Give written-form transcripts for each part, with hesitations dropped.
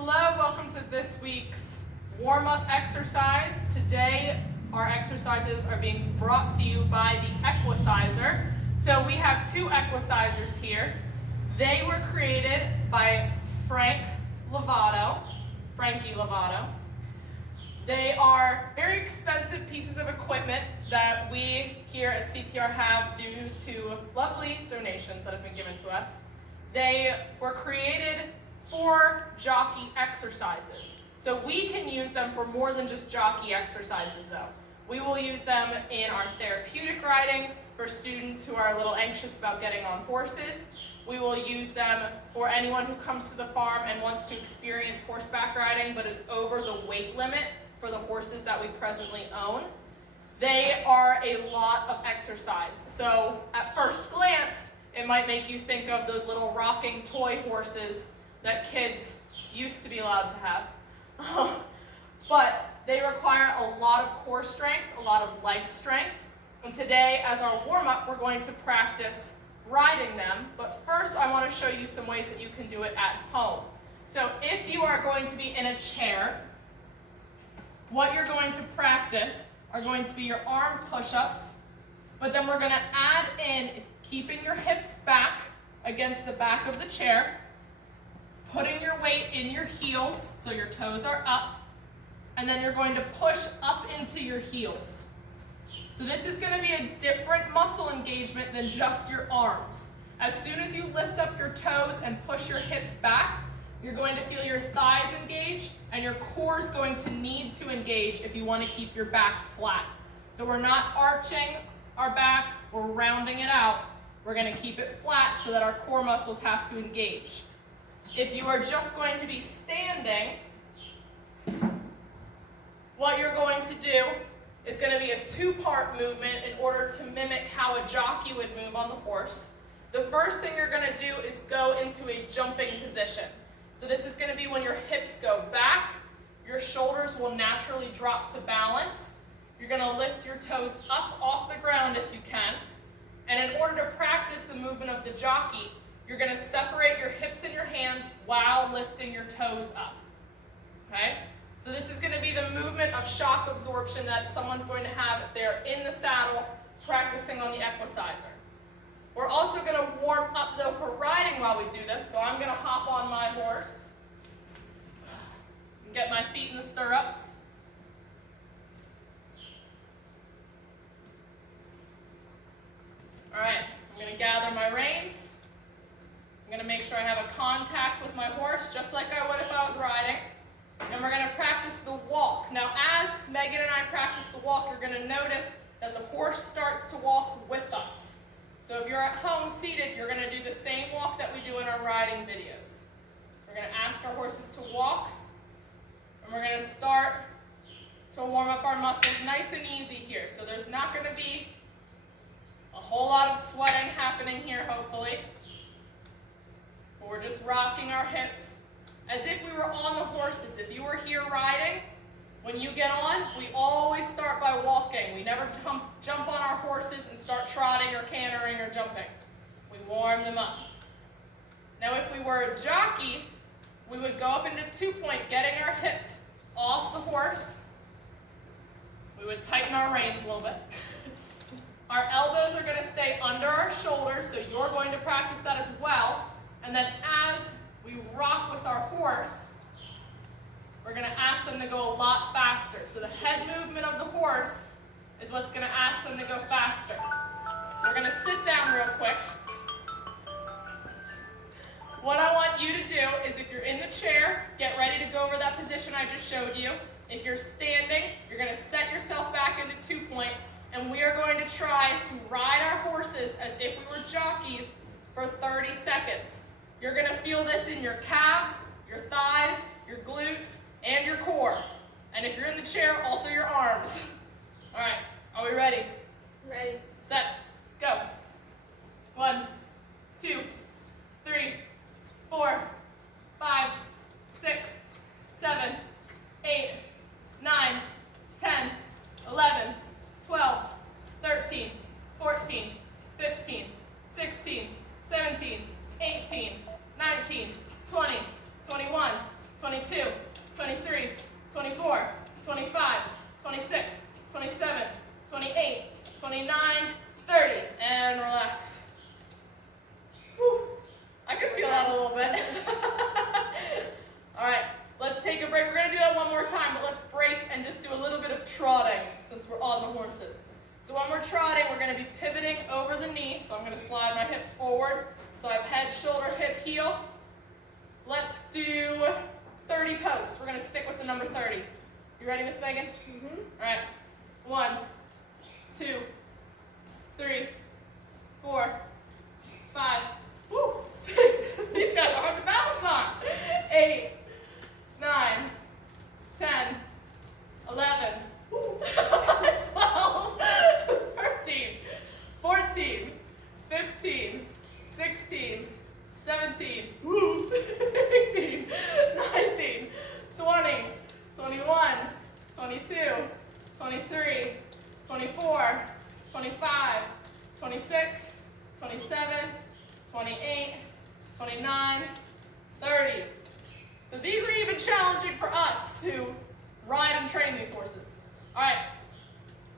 Hello, welcome to this week's warm-up exercise. Today, our exercises are being brought to you by the Equicizer. So we have two Equicizers here. They were created by Frankie Lovato. They are very expensive pieces of equipment that we here at CTR have due to lovely donations that have been given to us. They were created for jockey exercises. So we can use them for more than just jockey exercises though. We will use them in our therapeutic riding for students who are a little anxious about getting on horses. We will use them for anyone who comes to the farm and wants to experience horseback riding but is over the weight limit for the horses that we presently own. They are a lot of exercise. So at first glance, it might make you think of those little rocking toy horses that kids used to be allowed to have. But they require a lot of core strength, a lot of leg strength. And today, as our warm-up, we're going to practice riding them. But first, I want to show you some ways that you can do it at home. So if you are going to be in a chair, what you're going to practice are going to be your arm push-ups, but then we're going to add in keeping your hips back against the back of the chair, putting your weight in your heels so your toes are up, and then you're going to push up into your heels. So this is going to be a different muscle engagement than just your arms. As soon as you lift up your toes and push your hips back, you're going to feel your thighs engage, and your core is going to need to engage if you want to keep your back flat. So we're not arching our back or rounding it out. We're going to keep it flat so that our core muscles have to engage. If you are just going to be standing, what you're going to do is going to be a two-part movement in order to mimic how a jockey would move on the horse. The first thing you're going to do is go into a jumping position. So this is going to be when your hips go back, your shoulders will naturally drop to balance. You're going to lift your toes up off the ground if you can. And in order to practice the movement of the jockey, you're going to separate your hips and your hands while lifting your toes up. Okay? So this is going to be the movement of shock absorption that someone's going to have if they're in the saddle practicing on the Equicizer. We're also going to warm up though for riding while we do this. So I'm going to hop on my horse and get my feet in the stirrups. All right, I'm going to gather my reins. I'm going to make sure I have a contact with my horse just like I would if I was riding. And we're going to practice the walk. Now as Megan and I practice the walk, you're going to notice that the horse starts to walk with us. So if you're at home seated, you're going to do the same walk that we do in our riding videos. We're going to ask our horses to walk, and we're going to start to warm up our muscles nice and easy here. So there's not going to be a whole lot of sweating happening here, hopefully. But we're just rocking our hips as if we were on the horses. If you were here riding, when you get on, we always start by walking. We never jump on our horses and start trotting or cantering or jumping. We warm them up. Now if we were a jockey, we would go up into two-point, getting our hips off the horse. We would tighten our reins a little bit. Our elbows are going to stay under our shoulders, so you're going to practice that as well. And then as we rock with our horse, we're going to ask them to go a lot faster. So the head movement of the horse is what's going to ask them to go faster. So we're going to sit down real quick. What I want you to do is if you're in the chair, get ready to go over that position I just showed you. If you're standing, you're going to set yourself back into two-point, and we are going to try to ride our horses as if we were jockeys for 30 seconds. You're going to feel this in your calves, your thighs, your glutes, and your core. And if you're in the chair, also your arms. All right, are we ready? Ready. Set, go. 1, 2, 3, 4, 5, 6, 7, 8, 9, 10, 11, 12, 13, 14, 15, 16, 17, 18, 19, 20, 21, 22, 23, 24, 25, 26, 27, 28, 29, 30, and relax. Whew. I could feel that a little bit. All right, let's take a break. We're gonna do that one more time, but let's break and just do a little bit of trotting since we're on the horses. So when we're trotting, we're gonna be pivoting over the knee. So I'm gonna slide my hips forward. So I have head, shoulder, hip, heel. Let's do 30 posts. We're gonna stick with the number 30. You ready, Miss Megan? Mm-hmm. All right, 1, 2, 3, 4, 5, 6. These guys are hard to balance on. 8, 9, 10, 11, 12, 13, 14, 15, 16, 17, 18, 19, 20, 21, 22, 23, 24, 25, 26, 27, 28, 29, 30. So these are even challenging for us who ride and train these horses. All right,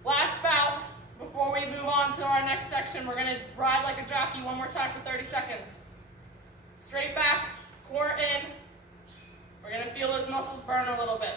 last bout before we move on to our next section. We're gonna ride like a jockey one more time for 30 seconds. Straight back, core in. We're gonna feel those muscles burn a little bit.